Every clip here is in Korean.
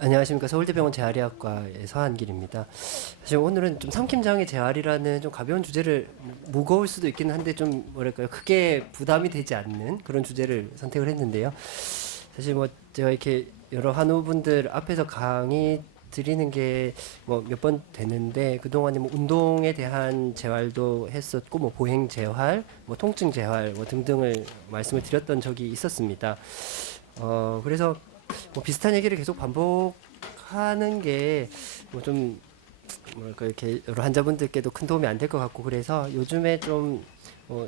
안녕하십니까 서울대병원 재활의학과의 서한길입니다. 사실 오늘은 좀 삼킴장애 재활이라는 좀 가벼운 주제를 무거울 수도 있긴 한데 좀 뭐랄까요 크게 부담이 되지 않는 그런 주제를 선택을 했는데요. 사실 뭐 제가 이렇게 여러 한우분들 앞에서 강의 드리는 게 뭐 몇번 됐는데 그 동안에 뭐 운동에 대한 재활도 했었고 뭐 보행 재활, 뭐 통증 재활 뭐 등등을 말씀을 드렸던 적이 있었습니다. 어 그래서 뭐 비슷한 얘기를 계속 반복하는 게뭐좀 뭐랄까 이렇게 여러 환자분들께도 큰 도움이 안 될 것 같고 그래서 요즘에 좀 어,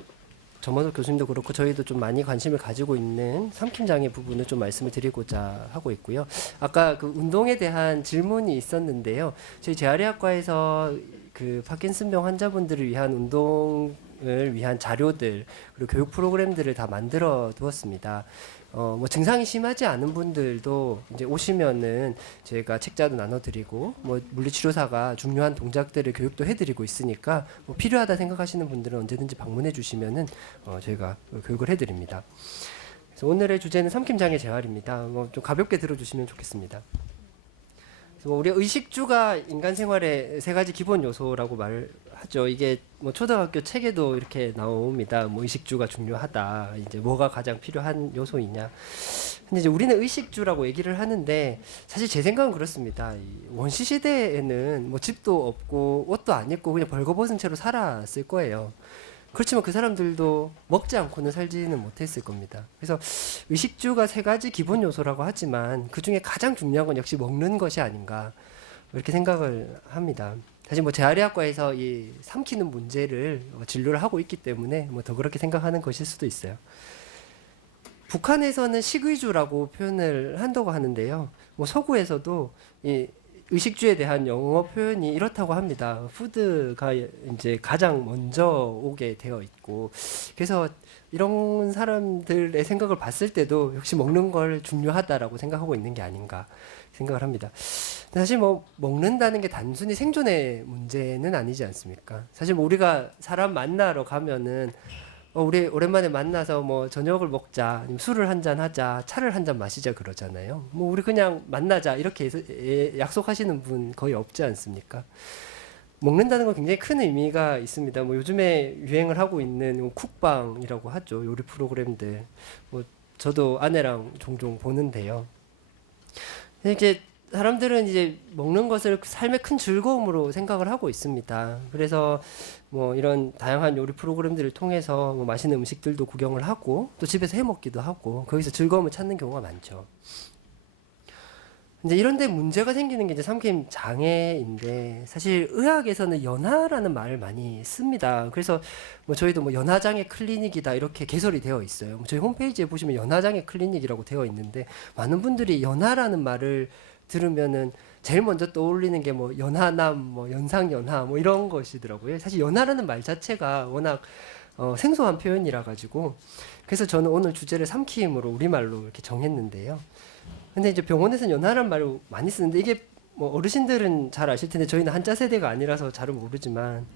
전원석 교수님도 그렇고 저희도 좀 많이 관심을 가지고 있는 삼킴 장애 부분을 좀 말씀을 드리고자 하고 있고요. 아까 그 운동에 대한 질문이 있었는데요. 저희 재활의학과에서 그 파킨슨병 환자분들을 위한 운동 을 위한 자료들 그리고 교육 프로그램들을 다 만들어 두었습니다. 어, 뭐 증상이 심하지 않은 분들도 이제 오시면은 저희가 책자도 나눠드리고 뭐 물리치료사가 중요한 동작들을 교육도 해드리고 있으니까 뭐 필요하다 생각하시는 분들은 언제든지 방문해 주시면은 어, 저희가 교육을 해드립니다. 그래서 오늘의 주제는 삼킴장애 재활입니다. 뭐 좀 가볍게 들어주시면 좋겠습니다. 우리 의식주가 인간 생활의 세 가지 기본 요소라고 말하죠. 이게 뭐 초등학교 책에도 이렇게 나옵니다. 뭐 의식주가 중요하다. 이제 뭐가 가장 필요한 요소이냐. 근데 이제 우리는 의식주라고 얘기를 하는데 사실 제 생각은 그렇습니다. 이 원시 시대에는 뭐 집도 없고 옷도 안 입고 그냥 벌거벗은 채로 살았을 거예요. 그렇지만 그 사람들도 먹지 않고는 살지는 못했을 겁니다. 그래서 의식주가 세 가지 기본 요소라고 하지만 그 중에 가장 중요한 건 역시 먹는 것이 아닌가 이렇게 생각을 합니다. 사실 뭐 재활의학과에서 이 삼키는 문제를 어, 진료를 하고 있기 때문에 뭐 더 그렇게 생각하는 것일 수도 있어요. 북한에서는 식의주라고 표현을 한다고 하는데요. 뭐 서구에서도 이 의식주에 대한 영어 표현이 이렇다고 합니다. 푸드가 이제 가장 먼저 오게 되어 있고 그래서 이런 사람들의 생각을 봤을 때도 역시 먹는 걸 중요하다라고 생각하고 있는 게 아닌가 생각을 합니다. 사실 뭐 먹는다는 게 단순히 생존의 문제는 아니지 않습니까? 사실 뭐 우리가 사람 만나러 가면은 어, 우리 오랜만에 만나서 뭐 저녁을 먹자, 술을 한 잔 하자, 차를 한 잔 마시자 그러잖아요. 뭐 우리 그냥 만나자 이렇게 해서 예, 약속하시는 분 거의 없지 않습니까? 먹는다는 건 굉장히 큰 의미가 있습니다. 뭐 요즘에 유행을 하고 있는 쿡방이라고 하죠. 요리 프로그램들. 뭐 저도 아내랑 종종 보는데요. 이렇게 사람들은 이제 먹는 것을 삶의 큰 즐거움으로 생각을 하고 있습니다. 그래서 뭐 이런 다양한 요리 프로그램들을 통해서 뭐 맛있는 음식들도 구경을 하고 또 집에서 해 먹기도 하고 거기서 즐거움을 찾는 경우가 많죠. 이제 이런데 문제가 생기는 게 이제 삼킴 장애인데 사실 의학에서는 연하라는 말을 많이 씁니다. 그래서 뭐 저희도 뭐 연하장애 클리닉이다 이렇게 개설이 되어 있어요. 뭐 저희 홈페이지에 보시면 연하장애 클리닉이라고 되어 있는데 많은 분들이 연하라는 말을 들으면은 제일 먼저 떠올리는 게 뭐 연하남, 뭐 연상연하 뭐 이런 것이더라고요. 사실 연하라는 말 자체가 워낙 어, 생소한 표현이라 가지고 그래서 저는 오늘 주제를 삼킴으로 우리말로 이렇게 정했는데요. 근데 이제 병원에서는 연하란 말을 많이 쓰는데 이게 뭐 어르신들은 잘 아실 텐데 저희는 한자 세대가 아니라서 잘은 모르지만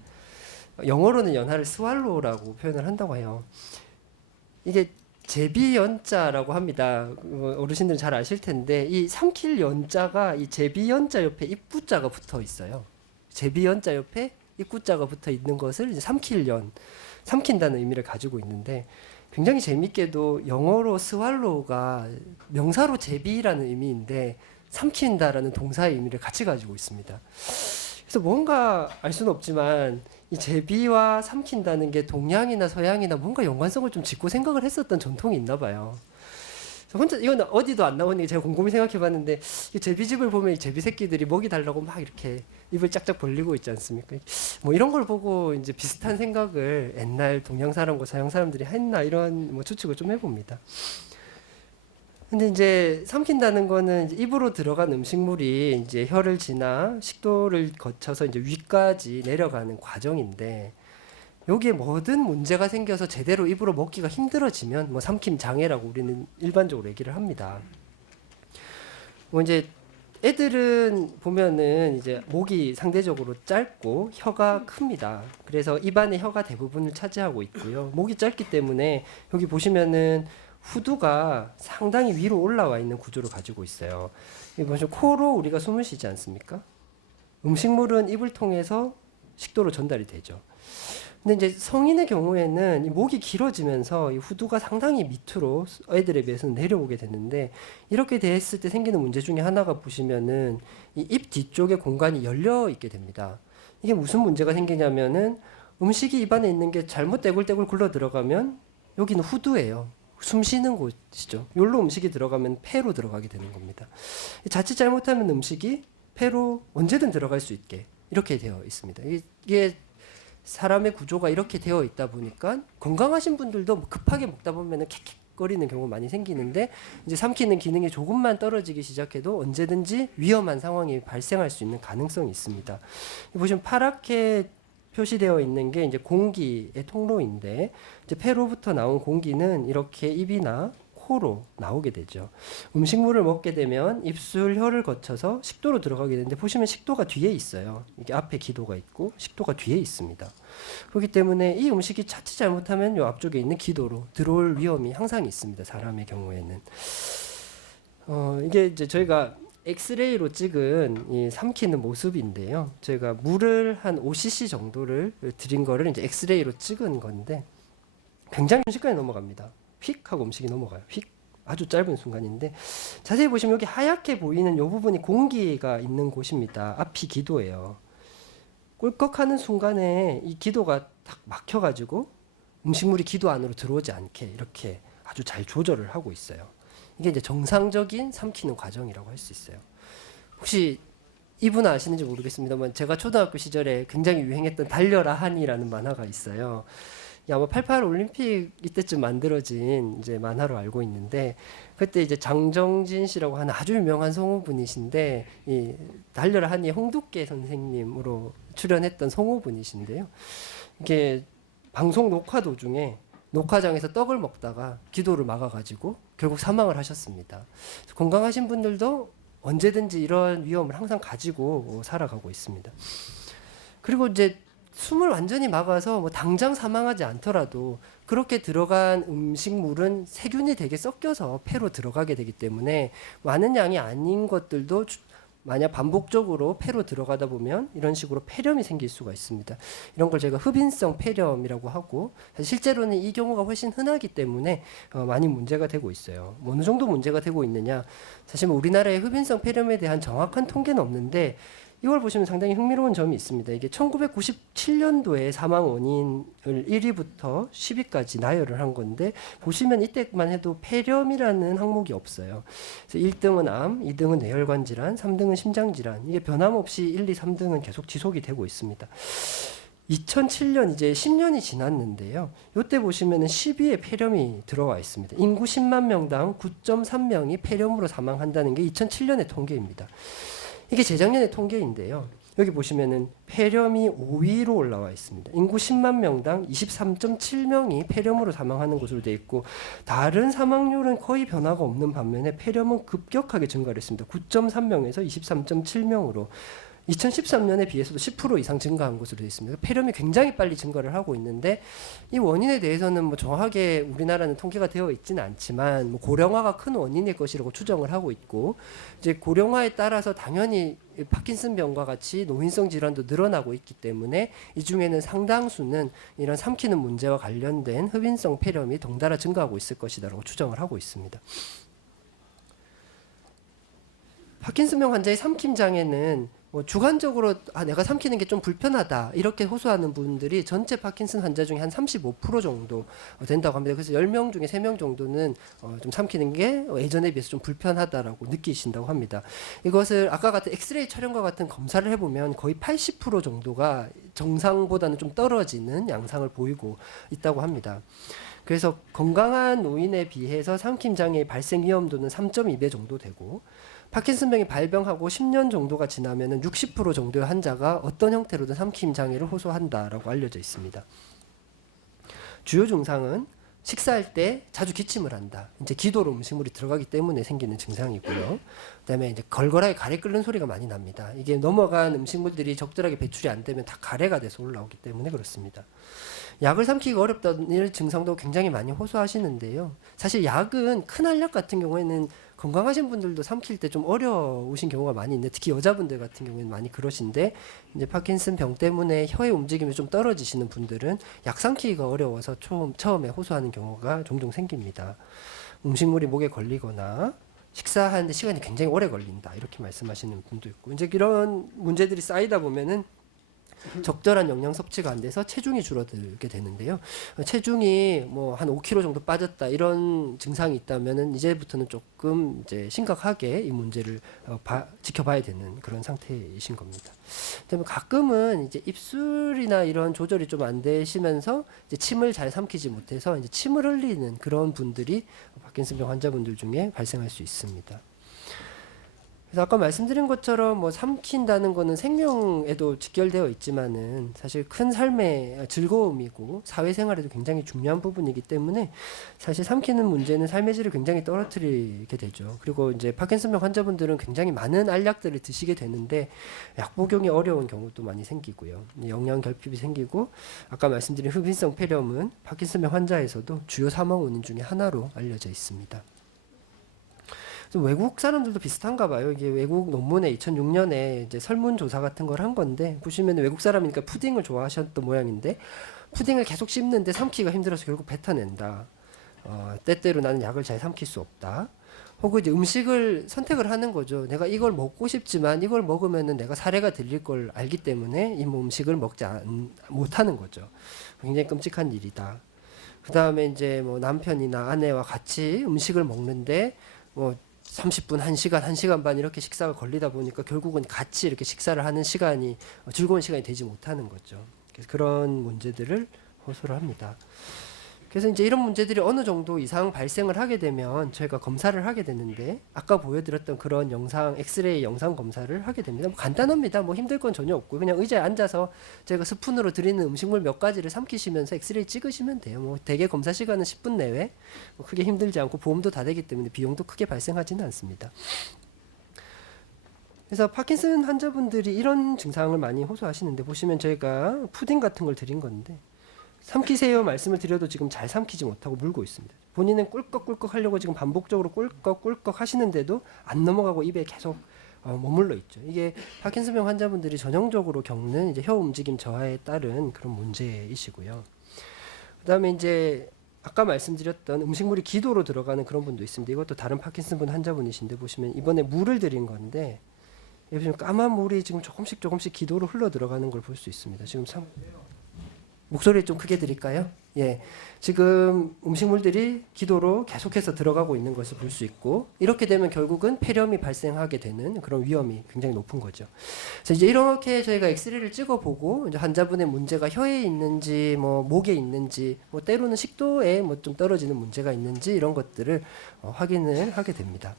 영어로는 연하를 스왈로우라고 표현을 한다고 해요. 이게 제비 연자라고 합니다. 어, 어르신들은 잘 아실 텐데 이 삼킬 연자가 이 제비 연자 옆에 입구자가 붙어 있어요. 제비 연자 옆에 입구자가 붙어 있는 것을 이제 삼킬 연, 삼킨다는 의미를 가지고 있는데 굉장히 재밌게도 영어로 스왈로우가 명사로 제비라는 의미인데 삼킨다라는 동사의 의미를 같이 가지고 있습니다. 그래서 뭔가 알 수는 없지만 이 제비와 삼킨다는 게 동양이나 서양이나 뭔가 연관성을 좀 짓고 생각을 했었던 전통이 있나 봐요. 혼자 이건 어디도 안 나오는 게 제가 곰곰이 생각해봤는데 이 제비집을 보면 이 제비 새끼들이 먹이 달라고 막 이렇게 입을 짝짝 벌리고 있지 않습니까? 뭐 이런 걸 보고 이제 비슷한 생각을 옛날 동양 사람과 서양 사람들이 했나 이런 뭐 추측을 좀 해봅니다. 근데 이제 삼킨다는 거는 이제 입으로 들어간 음식물이 이제 혀를 지나 식도를 거쳐서 이제 위까지 내려가는 과정인데 여기에 뭐든 문제가 생겨서 제대로 입으로 먹기가 힘들어지면 뭐 삼킴 장애라고 우리는 일반적으로 얘기를 합니다. 뭐 이제 애들은 보면은 이제 목이 상대적으로 짧고 혀가 큽니다. 그래서 입안의 혀가 대부분을 차지하고 있고요. 목이 짧기 때문에 여기 보시면은 후두가 상당히 위로 올라와 있는 구조를 가지고 있어요. 이 보시면 코로 우리가 숨을 쉬지 않습니까? 음식물은 입을 통해서 식도로 전달이 되죠. 근데 이제 성인의 경우에는 이 목이 길어지면서 이 후두가 상당히 밑으로 애들에 비해서는 내려오게 되는데 이렇게 됐을 때 생기는 문제 중에 하나가 보시면은 이 입 뒤쪽에 공간이 열려 있게 됩니다. 이게 무슨 문제가 생기냐면은 음식이 입안에 있는 게 잘못 떼굴떼굴 굴러 들어가면 여기는 후두예요. 숨 쉬는 곳이죠. 여기로 음식이 들어가면 폐로 들어가게 되는 겁니다. 자칫 잘못하면 음식이 폐로 언제든 들어갈 수 있게 이렇게 되어 있습니다. 이게, 사람의 구조가 이렇게 되어 있다 보니까 건강하신 분들도 뭐 급하게 먹다 보면은 캑캑거리는 경우 많이 생기는데 이제 삼키는 기능이 조금만 떨어지기 시작해도 언제든지 위험한 상황이 발생할 수 있는 가능성이 있습니다. 보시면 파랗게 표시되어 있는 게 이제 공기의 통로인데 이제 폐로부터 나온 공기는 이렇게 입이나 코로 나오게 되죠. 음식물을 먹게 되면 입술, 혀를 거쳐서 식도로 들어가게 되는데 보시면 식도가 뒤에 있어요. 이게 앞에 기도가 있고 식도가 뒤에 있습니다. 그렇기 때문에 이 음식이 자칫 잘못하면 요 앞쪽에 있는 기도로 들어올 위험이 항상 있습니다. 사람의 경우에는. 어, 이게 이제 저희가 엑스레이로 찍은 이 삼키는 모습인데요. 저희가 물을 한 5cc 정도를 드린 거를 이제 엑스레이로 찍은 건데 굉장히 순식간에 넘어갑니다. 휙 하고 음식이 넘어가요. 휙 아주 짧은 순간인데 자세히 보시면 여기 하얗게 보이는 이 부분이 공기가 있는 곳입니다. 앞이 기도예요. 꿀꺽하는 순간에 이 기도가 딱 막혀가지고 음식물이 기도 안으로 들어오지 않게 이렇게 아주 잘 조절을 하고 있어요. 이게 이제 정상적인 삼키는 과정이라고 할 수 있어요. 혹시 이분 아시는지 모르겠습니다만 제가 초등학교 시절에 굉장히 유행했던 달려라 한이라는 만화가 있어요. 이 아마 88 올림픽 이때쯤 만들어진 이제 만화로 알고 있는데 그때 이제 장정진 씨라고 하는 아주 유명한 성우분이신데 이 달려라 한이 홍두깨 선생님으로 출연했던 성우분이신데요. 이게 방송 녹화 도중에 녹화장에서 떡을 먹다가 기도를 막아가지고 결국 사망을 하셨습니다. 건강하신 분들도 언제든지 이런 위험을 항상 가지고 살아가고 있습니다. 그리고 이제 숨을 완전히 막아서 뭐 당장 사망하지 않더라도 그렇게 들어간 음식물은 세균이 되게 섞여서 폐로 들어가게 되기 때문에 많은 양이 아닌 것들도 주- 만약 반복적으로 폐로 들어가다 보면 이런 식으로 폐렴이 생길 수가 있습니다. 이런 걸 제가 흡인성 폐렴이라고 하고 실제로는 이 경우가 훨씬 흔하기 때문에 어, 많이 문제가 되고 있어요. 뭐 어느 정도 문제가 되고 있느냐? 사실 뭐 우리나라의 흡인성 폐렴에 대한 정확한 통계는 없는데 이걸 보시면 상당히 흥미로운 점이 있습니다. 이게 1997년도에 사망 원인을 1위부터 10위까지 나열을 한 건데 보시면 이때만 해도 폐렴이라는 항목이 없어요. 그래서 1등은 암, 2등은 뇌혈관 질환, 3등은 심장 질환. 이게 변함없이 1, 2, 3등은 계속 지속이 되고 있습니다. 2007년 이제 10년이 지났는데요. 이때 보시면은 10위에 폐렴이 들어와 있습니다. 인구 10만 명당 9.3명이 폐렴으로 사망한다는 게 2007년의 통계입니다. 이게 재작년의 통계인데요. 여기 보시면은 폐렴이 5위로 올라와 있습니다. 인구 10만 명당 23.7명이 폐렴으로 사망하는 것으로 되어 있고 다른 사망률은 거의 변화가 없는 반면에 폐렴은 급격하게 증가를 했습니다. 9.3명에서 23.7명으로 2013년에 비해서도 10% 이상 증가한 것으로 되어 있습니다. 폐렴이 굉장히 빨리 증가를 하고 있는데 이 원인에 대해서는 뭐 정확하게 우리나라는 통계가 되어 있지는 않지만 뭐 고령화가 큰 원인일 것이라고 추정을 하고 있고 이제 고령화에 따라서 당연히 이 파킨슨병과 같이 노인성 질환도 늘어나고 있기 때문에 이 중에는 상당수는 이런 삼키는 문제와 관련된 흡인성 폐렴이 덩달아 증가하고 있을 것이다라고 추정을 하고 있습니다. 파킨슨병 환자의 삼킴 장애는 뭐 주관적으로 아 내가 삼키는 게 좀 불편하다 이렇게 호소하는 분들이 전체 파킨슨 환자 중에 한 35% 정도 어, 된다고 합니다. 그래서 10명 중에 3명 정도는 어, 좀 삼키는 게 예전에 비해서 좀 불편하다라고 느끼신다고 합니다. 이것을 아까 같은 엑스레이 촬영과 같은 검사를 해보면 거의 80% 정도가 정상보다는 좀 떨어지는 양상을 보이고 있다고 합니다. 그래서 건강한 노인에 비해서 삼킴 장애의 발생 위험도는 3.2배 정도 되고 파킨슨병이 발병하고 10년 정도가 지나면은 60% 정도의 환자가 어떤 형태로든 삼킴 장애를 호소한다라고 알려져 있습니다. 주요 증상은 식사할 때 자주 기침을 한다. 이제 기도로 음식물이 들어가기 때문에 생기는 증상이고요. 그다음에 이제 걸걸하게 가래 끓는 소리가 많이 납니다. 이게 넘어간 음식물들이 적절하게 배출이 안 되면 다 가래가 돼서 올라오기 때문에 그렇습니다. 약을 삼키기가 어렵다는 증상도 굉장히 많이 호소하시는데요. 사실 약은 큰 알약 같은 경우에는 건강하신 분들도 삼킬 때 좀 어려우신 경우가 많이 있는데 특히 여자분들 같은 경우에는 많이 그러신데 이제 파킨슨 병 때문에 혀의 움직임이 좀 떨어지시는 분들은 약 삼키기가 어려워서 처음, 처음에 호소하는 경우가 종종 생깁니다. 음식물이 목에 걸리거나 식사하는데 시간이 굉장히 오래 걸린다 이렇게 말씀하시는 분도 있고 이제 이런 문제들이 쌓이다 보면은 적절한 영양 섭취가 안 돼서 체중이 줄어들게 되는데요. 체중이 뭐 한 5kg 정도 빠졌다 이런 증상이 있다면은 이제부터는 조금 이제 심각하게 이 문제를 어, 봐- 지켜봐야 되는 그런 상태이신 겁니다. 그다음에 가끔은 이제 입술이나 이런 조절이 좀 안 되시면서 이제 침을 잘 삼키지 못해서 이제 침을 흘리는 그런 분들이 파킨슨병 환자분들 중에 발생할 수 있습니다. 그래서 아까 말씀드린 것처럼 뭐 삼킨다는 거는 생명에도 직결되어 있지만은 사실 큰 삶의 즐거움이고 사회생활에도 굉장히 중요한 부분이기 때문에 사실 삼키는 문제는 삶의 질을 굉장히 떨어뜨리게 되죠. 그리고 이제 파킨슨병 환자분들은 굉장히 많은 알약들을 드시게 되는데 약 복용이 어려운 경우도 많이 생기고요. 영양 결핍이 생기고 아까 말씀드린 흡인성 폐렴은 파킨슨병 환자에서도 주요 사망 원인 중에 하나로 알려져 있습니다. 좀 외국 사람들도 비슷한가 봐요. 이게 외국 논문에 2006년에 이제 설문조사 같은 걸 한 건데 보시면 외국 사람이니까 푸딩을 좋아하셨던 모양인데 푸딩을 계속 씹는데 삼키기가 힘들어서 결국 뱉어낸다. 어, 때때로 나는 약을 잘 삼킬 수 없다. 혹은 이제 음식을 선택을 하는 거죠. 내가 이걸 먹고 싶지만 이걸 먹으면은 내가 사례가 들릴 걸 알기 때문에 이 음식을 먹지 않, 못하는 거죠. 굉장히 끔찍한 일이다. 그 다음에 이제 뭐 남편이나 아내와 같이 음식을 먹는데 뭐 30분, 1시간, 1시간 반 이렇게 식사가 걸리다 보니까 결국은 같이 이렇게 식사를 하는 시간이 어, 즐거운 시간이 되지 못하는 거죠. 그래서 그런 문제들을 호소를 합니다. 그래서 이제 이런 문제들이 어느 정도 이상 발생을 하게 되면 저희가 검사를 하게 되는데 아까 보여드렸던 그런 영상 엑스레이 영상 검사를 하게 됩니다. 뭐 간단합니다. 뭐 힘들 건 전혀 없고 그냥 의자에 앉아서 제가 스푼으로 드리는 음식물 몇 가지를 삼키시면서 엑스레이 찍으시면 돼요. 뭐 대개 검사 시간은 10분 내외 뭐 크게 힘들지 않고 보험도 다 되기 때문에 비용도 크게 발생하지는 않습니다. 그래서 파킨슨 환자분들이 이런 증상을 많이 호소하시는데 보시면 저희가 푸딩 같은 걸 드린 건데 삼키세요 말씀을 드려도 지금 잘 삼키지 못하고 물고 있습니다. 본인은 꿀꺽꿀꺽 하려고 지금 반복적으로 꿀꺽꿀꺽 하시는데도 안 넘어가고 입에 계속 어, 머물러 있죠. 이게 파킨슨병 환자분들이 전형적으로 겪는 이제 혀 움직임 저하에 따른 그런 문제이시고요. 그다음에 이제 아까 말씀드렸던 음식물이 기도로 들어가는 그런 분도 있습니다. 이것도 다른 파킨슨분 환자분이신데 보시면 이번에 물을 드린 건데 여기 보시면 까만 물이 지금 조금씩 조금씩 기도로 흘러 들어가는 걸 볼 수 있습니다. 지금 상 목소리 좀 크게 드릴까요? 예. 지금 음식물들이 기도로 계속해서 들어가고 있는 것을 볼 수 있고 이렇게 되면 결국은 폐렴이 발생하게 되는 그런 위험이 굉장히 높은 거죠. 그래서 이제 이렇게 저희가 엑스레이를 찍어 보고 이제 환자분의 문제가 혀에 있는지 뭐 목에 있는지 뭐 때로는 식도에 뭐 좀 떨어지는 문제가 있는지 이런 것들을 어, 확인을 하게 됩니다.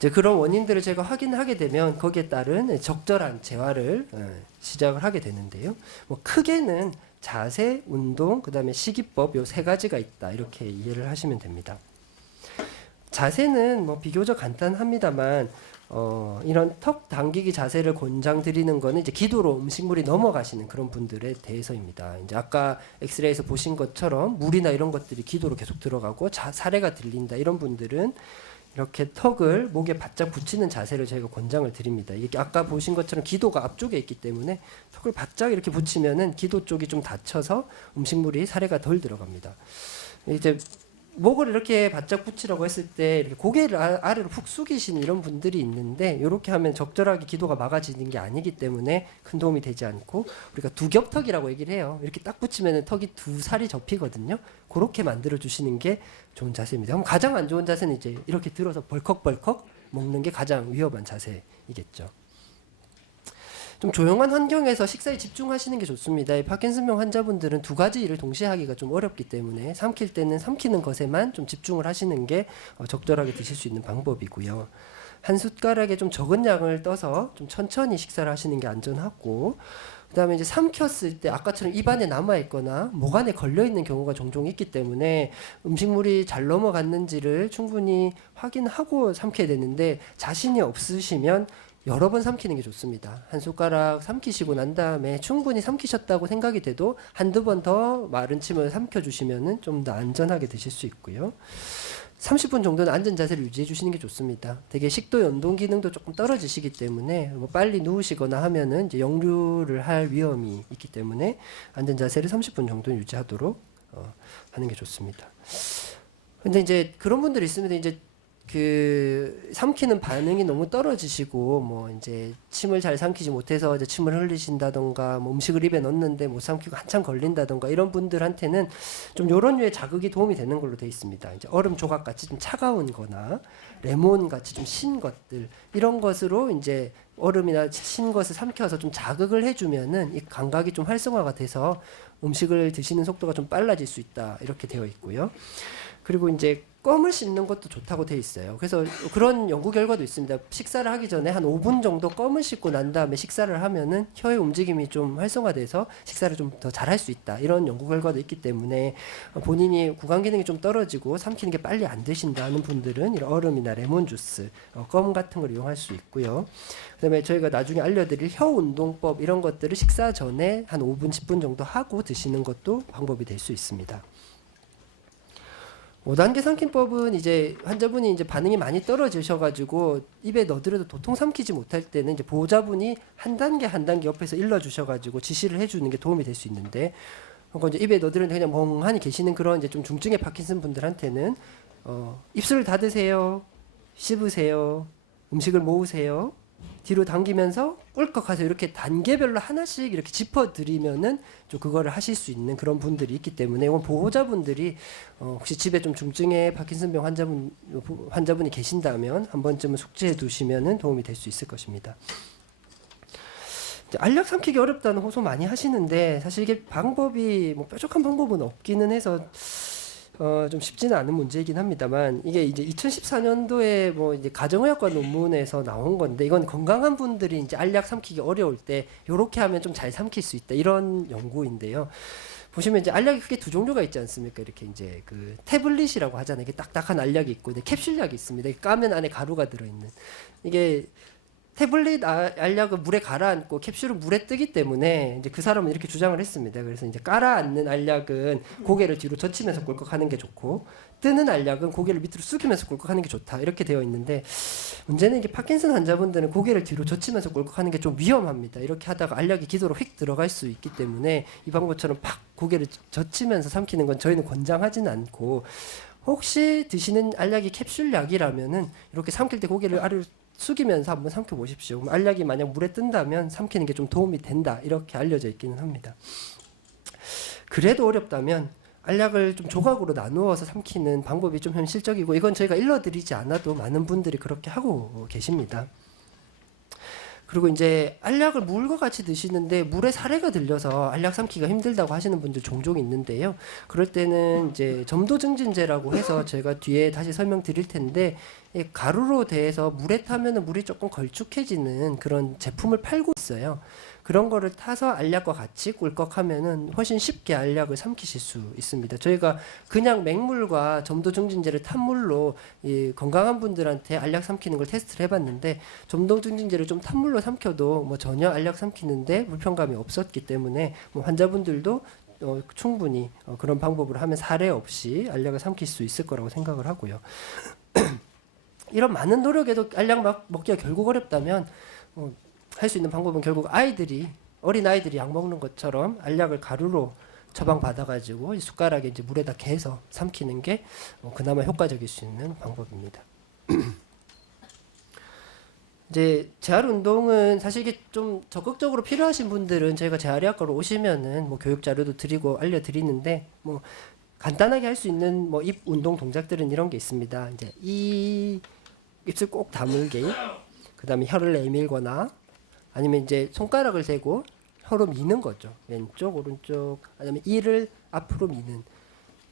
이제 그런 원인들을 제가 확인하게 되면 거기에 따른 적절한 재활을 어, 시작을 하게 되는데요. 뭐 크게는 자세, 운동, 그다음에 식이법 요 세 가지가 있다 이렇게 이해를 하시면 됩니다. 자세는 뭐 비교적 간단합니다만 어, 이런 턱 당기기 자세를 권장 드리는 거는 이제 기도로 음식물이 넘어가시는 그런 분들에 대해서입니다. 이제 아까 엑스레이에서 보신 것처럼 물이나 이런 것들이 기도로 계속 들어가고 자, 사례가 들린다 이런 분들은 이렇게 턱을 목에 바짝 붙이는 자세를 저희가 권장을 드립니다. 이게 아까 보신 것처럼 기도가 앞쪽에 있기 때문에 턱을 바짝 이렇게 붙이면은 기도 쪽이 좀 닫혀서 음식물이 사례가 덜 들어갑니다. 이제 목을 이렇게 바짝 붙이라고 했을 때 이렇게 고개를 아- 아래로 푹 숙이시는 이런 분들이 있는데 이렇게 하면 적절하게 기도가 막아지는 게 아니기 때문에 큰 도움이 되지 않고 우리가 두겹턱이라고 얘기를 해요. 이렇게 딱 붙이면 턱이 두 살이 접히거든요. 그렇게 만들어 주시는 게 좋은 자세입니다. 그럼 가장 안 좋은 자세는 이제 이렇게 들어서 벌컥벌컥 먹는 게 가장 위험한 자세이겠죠. 좀 조용한 환경에서 식사에 집중하시는 게 좋습니다. 이 파킨슨병 환자분들은 두 가지 일을 동시에 하기가 좀 어렵기 때문에 삼킬 때는 삼키는 것에만 좀 집중을 하시는 게 어, 적절하게 드실 수 있는 방법이고요. 한 숟가락에 좀 적은 양을 떠서 좀 천천히 식사를 하시는 게 안전하고 그다음에 이제 삼켰을 때 아까처럼 입안에 남아 있거나 목 안에 걸려 있는 경우가 종종 있기 때문에 음식물이 잘 넘어갔는지를 충분히 확인하고 삼켜야 되는데 자신이 없으시면 여러 번 삼키는 게 좋습니다. 한 숟가락 삼키시고 난 다음에 충분히 삼키셨다고 생각이 돼도 한두 번 더 마른 침을 삼켜 주시면은 좀더 안전하게 드실 수 있고요. 30분 정도는 앉은 자세를 유지해 주시는 게 좋습니다. 되게 식도 연동 기능도 조금 떨어지시기 때문에 뭐 빨리 누우시거나 하면은 이제 역류를 할 위험이 있기 때문에 앉은 자세를 30분 정도 유지하도록 어, 하는 게 좋습니다. 근데 이제 그런 분들이 있습니다. 이제 그 삼키는 반응이 너무 떨어지시고 뭐 이제 침을 잘 삼키지 못해서 이제 침을 흘리신다던가 뭐 음식을 입에 넣는데 못 삼키고 한참 걸린다던가 이런 분들한테는 좀 요런 류의 자극이 도움이 되는 걸로 돼 있습니다. 이제 얼음 조각 같이 좀 차가운 거나 레몬 같이 좀 신 것들 이런 것으로 이제 얼음이나 신 것을 삼켜서 좀 자극을 해주면은 이 감각이 좀 활성화가 돼서 음식을 드시는 속도가 좀 빨라질 수 있다 이렇게 되어 있고요. 그리고 이제 껌을 씹는 것도 좋다고 돼 있어요. 그래서 그런 연구 결과도 있습니다. 식사를 하기 전에 한 5분 정도 껌을 씹고 난 다음에 식사를 하면은 혀의 움직임이 좀 활성화돼서 식사를 좀 더 잘할 수 있다. 이런 연구 결과도 있기 때문에 본인이 구강 기능이 좀 떨어지고 삼키는 게 빨리 안 되신다는 분들은 이런 얼음이나 레몬 주스, 어, 껌 같은 걸 이용할 수 있고요. 그다음에 저희가 나중에 알려드릴 혀 운동법 이런 것들을 식사 전에 한 5분 10분 정도 하고 드시는 것도 방법이 될 수 있습니다. 5단계 삼킴법은 이제 환자분이 이제 반응이 많이 떨어지셔가지고 입에 넣어드려도 도통 삼키지 못할 때는 이제 보호자분이 한 단계 한 단계 옆에서 일러주셔가지고 지시를 해주는 게 도움이 될 수 있는데 그거 이제 입에 넣어드렸는데 그냥 멍하니 계시는 그런 이제 좀 중증의 파킨슨 분들한테는 어, 입술을 닫으세요, 씹으세요, 음식을 모으세요, 뒤로 당기면서 꿀꺽하세요 이렇게 단계별로 하나씩 이렇게 짚어드리면은 좀 그거를 하실 수 있는 그런 분들이 있기 때문에 이건 보호자분들이 어, 혹시 집에 좀 중증의 파킨슨병 환자분 환자분이 계신다면 한 번쯤은 숙지해 두시면은 도움이 될 수 있을 것입니다. 알약 삼키기 어렵다는 호소 많이 하시는데 사실 이게 방법이 뭐 뾰족한 방법은 없기는 해서 어, 좀 쉽지는 않은 문제이긴 합니다만 이게 이제 2014년도에 뭐 이제 가정의학과 논문에서 나온 건데 이건 건강한 분들이 이제 알약 삼키기 어려울 때 요렇게 하면 좀 잘 삼킬 수 있다 이런 연구인데요. 보시면 이제 알약이 크게 두 종류가 있지 않습니까? 이렇게 이제 그 태블릿이라고 하잖아요. 이게 딱딱한 알약이 있고 이제 캡슐약이 있습니다. 까면 안에 가루가 들어있는 이게 태블릿 아- 알약은 물에 가라앉고 캡슐은 물에 뜨기 때문에 이제 그 사람은 이렇게 주장을 했습니다. 그래서 이제 깔아앉는 알약은 고개를 뒤로 젖히면서 꿀꺽하는 게 좋고 뜨는 알약은 고개를 밑으로 숙이면서 꿀꺽하는 게 좋다 이렇게 되어 있는데 문제는 이게 파킨슨 환자분들은 고개를 뒤로 젖히면서 꿀꺽하는 게 좀 위험합니다. 이렇게 하다가 알약이 기도로 휙 들어갈 수 있기 때문에 이 방법처럼 팍 고개를 젖히면서 삼키는 건 저희는 권장하지는 않고 혹시 드시는 알약이 캡슐약이라면은 이렇게 삼킬 때 고개를 아래로 숙이면서 한번 삼켜 보십시오. 알약이 만약 물에 뜬다면 삼키는 게 좀 도움이 된다. 이렇게 알려져 있기는 합니다. 그래도 어렵다면 알약을 좀 조각으로 나누어서 삼키는 방법이 좀 현실적이고 이건 저희가 일러드리지 않아도 많은 분들이 그렇게 하고 계십니다. 그리고 이제 알약을 물과 같이 드시는데 물에 사례가 들려서 알약 삼키기가 힘들다고 하시는 분들 종종 있는데요. 그럴 때는 이제 점도 증진제라고 해서 제가 뒤에 다시 설명드릴 텐데 이 가루로 대해서 물에 타면은 물이 조금 걸쭉해지는 그런 제품을 팔고 있어요. 그런 거를 타서 알약과 같이 꿀꺽하면은 훨씬 쉽게 알약을 삼키실 수 있습니다. 저희가 그냥 맹물과 점도 증진제를 탄 물로 이 건강한 분들한테 알약 삼키는 걸 테스트를 해봤는데 점도 증진제를 좀 탄 물로 삼켜도 뭐 전혀 알약 삼키는데 불편감이 없었기 때문에 뭐 환자분들도 어, 충분히 어, 그런 방법으로 하면 사례 없이 알약을 삼킬 수 있을 거라고 생각을 하고요. 이런 많은 노력에도 알약 막 먹기가 결국 어렵다면 어, 할 수 있는 방법은 결국 아이들이 어린 아이들이 약 먹는 것처럼 알약을 가루로 처방 받아가지고 이 숟가락에 이제 물에다 개서 삼키는 게 어, 그나마 효과적일 수 있는 방법입니다. 이제 재활 운동은 사실 이게 좀 적극적으로 필요하신 분들은 저희가 재활의학과로 오시면은 뭐 교육 자료도 드리고 알려드리는데 뭐 간단하게 할 수 있는 뭐 입 운동 동작들은 이런 게 있습니다. 이제 이 입술 꼭 다물기, 그다음에 혀를 내밀거나 아니면 이제 손가락을 대고 혀로 미는 거죠. 왼쪽, 오른쪽, 아니면 이를 앞으로 미는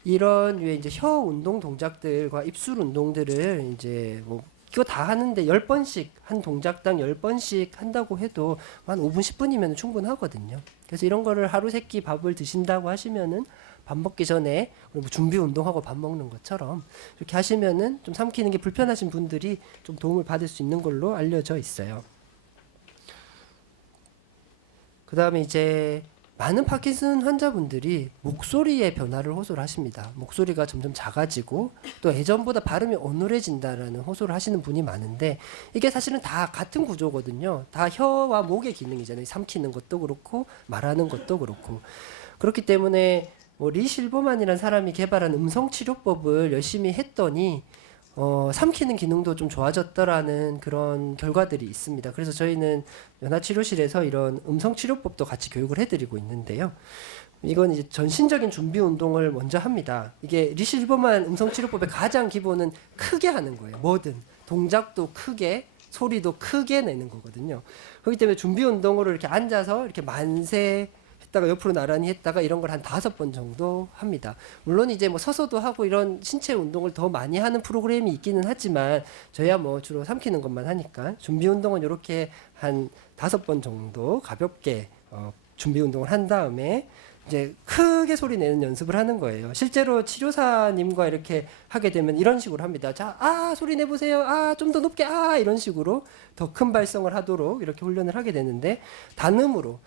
이런 류의 이제 혀 운동 동작들과 입술 운동들을 이제 뭐 이거 다 하는데 10번씩 한 동작당 10번씩 한다고 해도 한 5분 10분이면 충분하거든요. 그래서 이런 거를 하루 세 끼 밥을 드신다고 하시면은 밥 먹기 전에 뭐 준비 운동하고 밥 먹는 것처럼 이렇게 하시면은 좀 삼키는 게 불편하신 분들이 좀 도움을 받을 수 있는 걸로 알려져 있어요. 그 다음에 이제 많은 파킨슨 환자분들이 목소리의 변화를 호소를 하십니다. 목소리가 점점 작아지고 또 예전보다 발음이 어눌해진다라는 호소를 하시는 분이 많은데 이게 사실은 다 같은 구조거든요. 다 혀와 목의 기능이잖아요. 삼키는 것도 그렇고 말하는 것도 그렇고 그렇기 때문에 뭐 리 실버만이라는 사람이 개발한 음성 치료법을 열심히 했더니 어, 삼키는 기능도 좀 좋아졌더라는 그런 결과들이 있습니다. 그래서 저희는 연화치료실에서 이런 음성 치료법도 같이 교육을 해드리고 있는데요. 이건 이제 전신적인 준비 운동을 먼저 합니다. 이게 리실버만 음성 치료법의 가장 기본은 크게 하는 거예요. 뭐든 동작도 크게 소리도 크게 내는 거거든요. 그렇기 때문에 준비 운동으로 이렇게 앉아서 이렇게 만세 했다가 옆으로 나란히 했다가 이런 걸 한 다섯 번 정도 합니다. 물론 이제 뭐 서서도 하고 이런 신체 운동을 더 많이 하는 프로그램이 있기는 하지만 저희야 뭐 주로 삼키는 것만 하니까 준비 운동은 이렇게 한 다섯 번 정도 가볍게 어, 준비 운동을 한 다음에 이제 크게 소리 내는 연습을 하는 거예요. 실제로 치료사님과 이렇게 하게 되면 이런 식으로 합니다. 자, 아, 소리 내보세요. 아, 좀 더 높게, 아, 이런 식으로 더 큰 발성을 하도록 이렇게 훈련을 하게 되는데, 단음으로,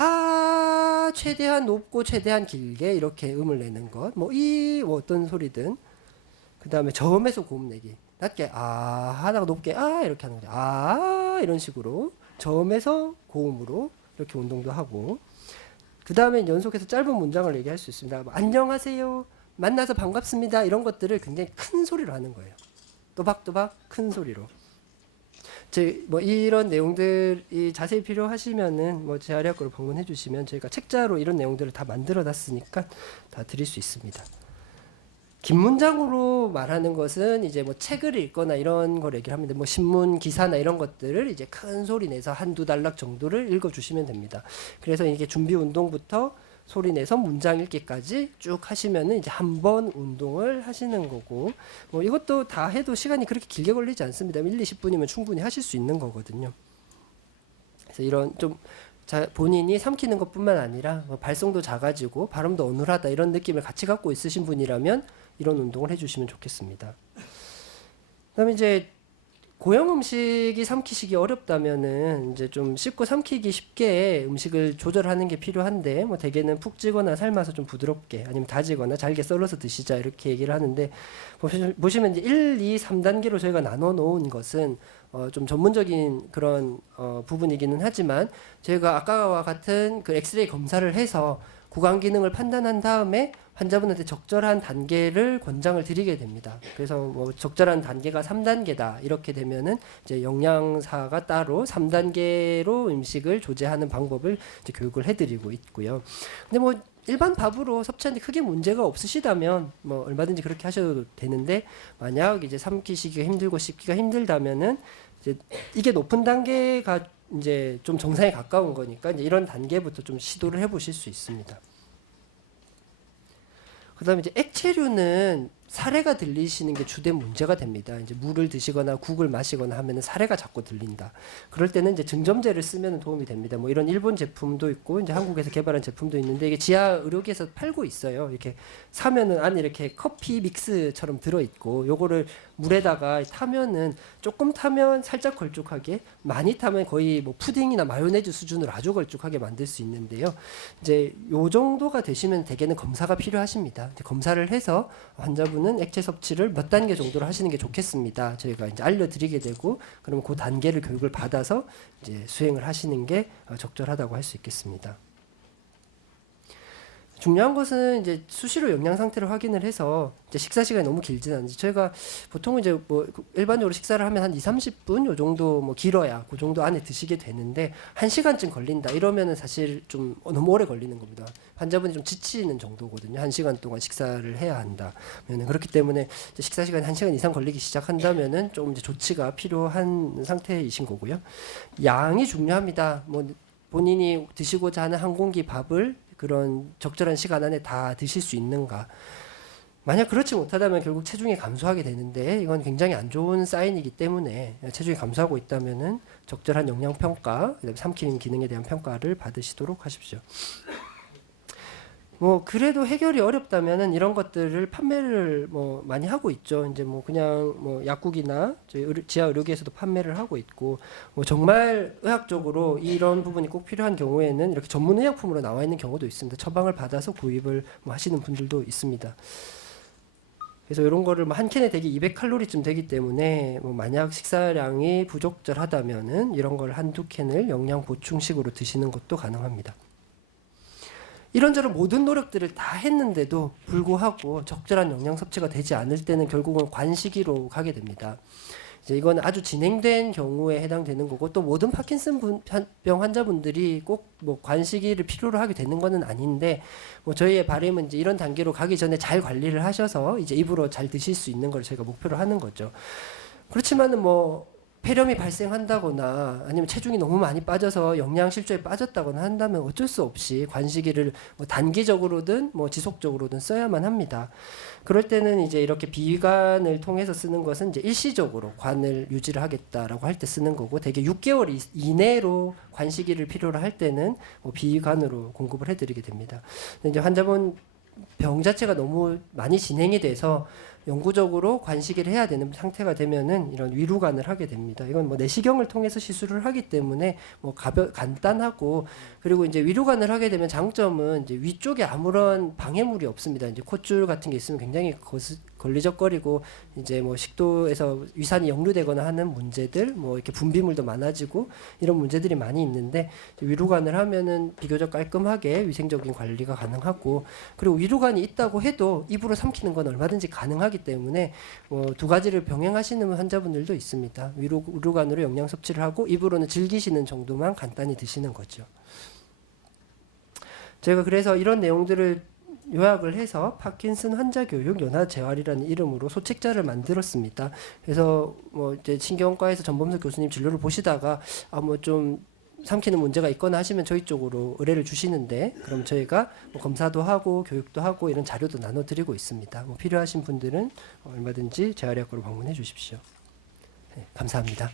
아, 최대한 높고 최대한 길게 이렇게 음을 내는 것. 뭐, 이, 뭐 어떤 소리든. 그 다음에 저음에서 고음 내기. 낮게, 아, 하다가 높게, 아, 이렇게 하는 거죠. 아, 이런 식으로. 저음에서 고음으로 이렇게 운동도 하고. 그 다음에 연속해서 짧은 문장을 얘기할 수 있습니다. 뭐, 안녕하세요. 만나서 반갑습니다. 이런 것들을 굉장히 큰 소리로 하는 거예요. 또박또박 큰 소리로. 제 뭐 이런 내용들이 자세히 필요하시면은 뭐 재활의학과로 방문해 주시면 저희가 책자로 이런 내용들을 다 만들어 놨으니까 다 드릴 수 있습니다. 긴 문장으로 말하는 것은 이제 뭐 책을 읽거나 이런 걸 얘기를 합니다. 뭐 신문 기사나 이런 것들을 이제 큰 소리 내서 한두 단락 정도를 읽어 주시면 됩니다. 그래서 이게 준비 운동부터 소리 내서 문장 읽기까지 쭉 하시면은 이제 한 번 운동을 하시는 거고 뭐 이것도 다 해도 시간이 그렇게 길게 걸리지 않습니다. 1, 20분이면 충분히 하실 수 있는 거거든요. 그래서 이런 좀 자, 본인이 삼키는 것뿐만 아니라 뭐 발성도 작아지고 발음도 어눌하다 이런 느낌을 같이 갖고 있으신 분이라면 이런 운동을 해주시면 좋겠습니다. 그다음에 이제 고형 음식이 삼키시기 어렵다면은 이제 좀 씹고 삼키기 쉽게 음식을 조절하는 게 필요한데 뭐 대개는 푹 찌거나 삶아서 좀 부드럽게 아니면 다지거나 잘게 썰어서 드시자 이렇게 얘기를 하는데 보시- 보시 면 이제 1, 2, 3단계로 저희가 나눠 놓은 것은 어, 좀 전문적인 그런 어, 부분이기는 하지만 저희가 아까와 같은 그 엑스레이 검사를 해서 구강 기능을 판단한 다음에 환자분한테 적절한 단계를 권장을 드리게 됩니다. 그래서 뭐 적절한 단계가 3단계다 이렇게 되면은 이제 영양사가 따로 3단계로 음식을 조제하는 방법을 교육을 해드리고 있고요. 근데 뭐 일반 밥으로 섭취하는데 크게 문제가 없으시다면 뭐 얼마든지 그렇게 하셔도 되는데 만약 이제 삼키시기가 힘들고 씹기가 힘들다면은 이제 이게 높은 단계가 이제 좀 정상에 가까운 거니까 이제 이런 단계부터 좀 시도를 해보실 수 있습니다. 그다음에 이제 액체류는 사례가 들리시는 게 주된 문제가 됩니다. 이제 물을 드시거나 국을 마시거나 하면은 사례가 자꾸 들린다. 그럴 때는 이제 증점제를 쓰면 도움이 됩니다. 뭐 이런 일본 제품도 있고 이제 한국에서 개발한 제품도 있는데 이게 지하 의료기에서 팔고 있어요. 이렇게 사면은 안에 이렇게 커피 믹스처럼 들어 있고 요거를 물에다가 타면은 조금 타면 살짝 걸쭉하게 많이 타면 거의 뭐 푸딩이나 마요네즈 수준으로 아주 걸쭉하게 만들 수 있는데요. 이제 요 정도가 되시면 대개는 검사가 필요하십니다. 이제 검사를 해서 환자분 은 액체 섭취를 몇 단계 정도로 하시는 게 좋겠습니다. 저희가 이제 알려드리게 되고 그러면 그 단계를 교육을 받아서 이제 수행을 하시는 게 어, 적절하다고 할 수 있겠습니다. 중요한 것은 이제 수시로 영양 상태를 확인을 해서 이제 식사 시간이 너무 길지는 않지. 저희가 보통 이제 뭐 일반적으로 식사를 하면 한 2, 30분 요 정도 뭐 길어야 그 정도 안에 드시게 되는데 1시간쯤 걸린다. 이러면은 사실 좀 너무 오래 걸리는 겁니다. 환자분이 좀 지치는 정도거든요. 1시간 동안 식사를 해야 한다. 면 그렇기 때문에 식사 시간이 1시간 이상 걸리기 시작한다면은 좀 이제 조치가 필요한 상태이신 거고요. 양이 중요합니다. 뭐 본인이 드시고자 하는 한 공기 밥을 그런 적절한 시간 안에 다 드실 수 있는가. 만약 그렇지 못하다면 결국 체중이 감소하게 되는데 이건 굉장히 안 좋은 사인이기 때문에 체중이 감소하고 있다면은 적절한 영양 평가, 그다음에 삼키는 기능에 대한 평가를 받으시도록 하십시오. 뭐 그래도 해결이 어렵다면은 이런 것들을 판매를 뭐 많이 하고 있죠. 이제 뭐 그냥 뭐 약국이나 저희 의료- 지하 의료기에서도 판매를 하고 있고 뭐 정말 의학적으로 이런 부분이 꼭 필요한 경우에는 이렇게 전문 의약품으로 나와 있는 경우도 있습니다. 처방을 받아서 구입을 뭐 하시는 분들도 있습니다. 그래서 이런 거를 뭐 한 캔에 대개 200칼로리쯤 되기 때문에 뭐 만약 식사량이 부적절하다면은 이런 걸 한두 캔을 영양 보충식으로 드시는 것도 가능합니다. 이런저런 모든 노력들을 다 했는데도 불구하고 적절한 영양 섭취가 되지 않을 때는 결국은 관식이로 가게 됩니다. 이제 이건 아주 진행된 경우에 해당되는 거고 또 모든 파킨슨 병 환자분들이 꼭 뭐 관식이를 필요로 하게 되는 거는 아닌데 뭐 저희의 바람은 이제 이런 단계로 가기 전에 잘 관리를 하셔서 이제 입으로 잘 드실 수 있는 걸 저희가 목표로 하는 거죠. 그렇지만은 뭐 폐렴이 발생한다거나 아니면 체중이 너무 많이 빠져서 영양 실조에 빠졌다거나 한다면 어쩔 수 없이 관식이를 뭐 단기적으로든 뭐 지속적으로든 써야만 합니다. 그럴 때는 이제 이렇게 비관을 통해서 쓰는 것은 이제 일시적으로 관을 유지를 하겠다라고 할 때 쓰는 거고 대개 6개월 이- 이내로 관식이를 필요로 할 때는 뭐 비관으로 공급을 해드리게 됩니다. 이제 환자분 병 자체가 너무 많이 진행이 돼서 영구적으로 관식을 해야 되는 상태가 되면은 이런 위루관을 하게 됩니다. 이건 뭐 내시경을 통해서 시술을 하기 때문에 뭐 가벼 간단하고 그리고 이제 위루관을 하게 되면 장점은 이제 위쪽에 아무런 방해물이 없습니다. 이제 콧줄 같은 게 있으면 굉장히 거스, 걸리적거리고 이제 뭐 식도에서 위산이 역류되거나 하는 문제들 뭐 이렇게 분비물도 많아지고 이런 문제들이 많이 있는데 이제 위루관을 하면은 비교적 깔끔하게 위생적인 관리가 가능하고 그리고 위루관이 있다고 해도 입으로 삼키는 건 얼마든지 가능하기 때문에 뭐 두 가지를 병행하시는 환자분들도 있습니다. 위루, 위루관으로 영양 섭취를 하고 입으로는 즐기시는 정도만 간단히 드시는 거죠. 제가 그래서 이런 내용들을 요약을 해서 파킨슨 환자 교육 연화 재활이라는 이름으로 소책자를 만들었습니다. 그래서 뭐 이제 신경과에서 전범석 교수님 진료를 보시다가 아뭐좀 삼키는 문제가 있거나 하시면 저희 쪽으로 의뢰를 주시는데 그럼 저희가 뭐 검사도 하고 교육도 하고 이런 자료도 나눠드리고 있습니다. 뭐 필요하신 분들은 얼마든지 재활의학과로 방문해 주십시오. 네, 감사합니다.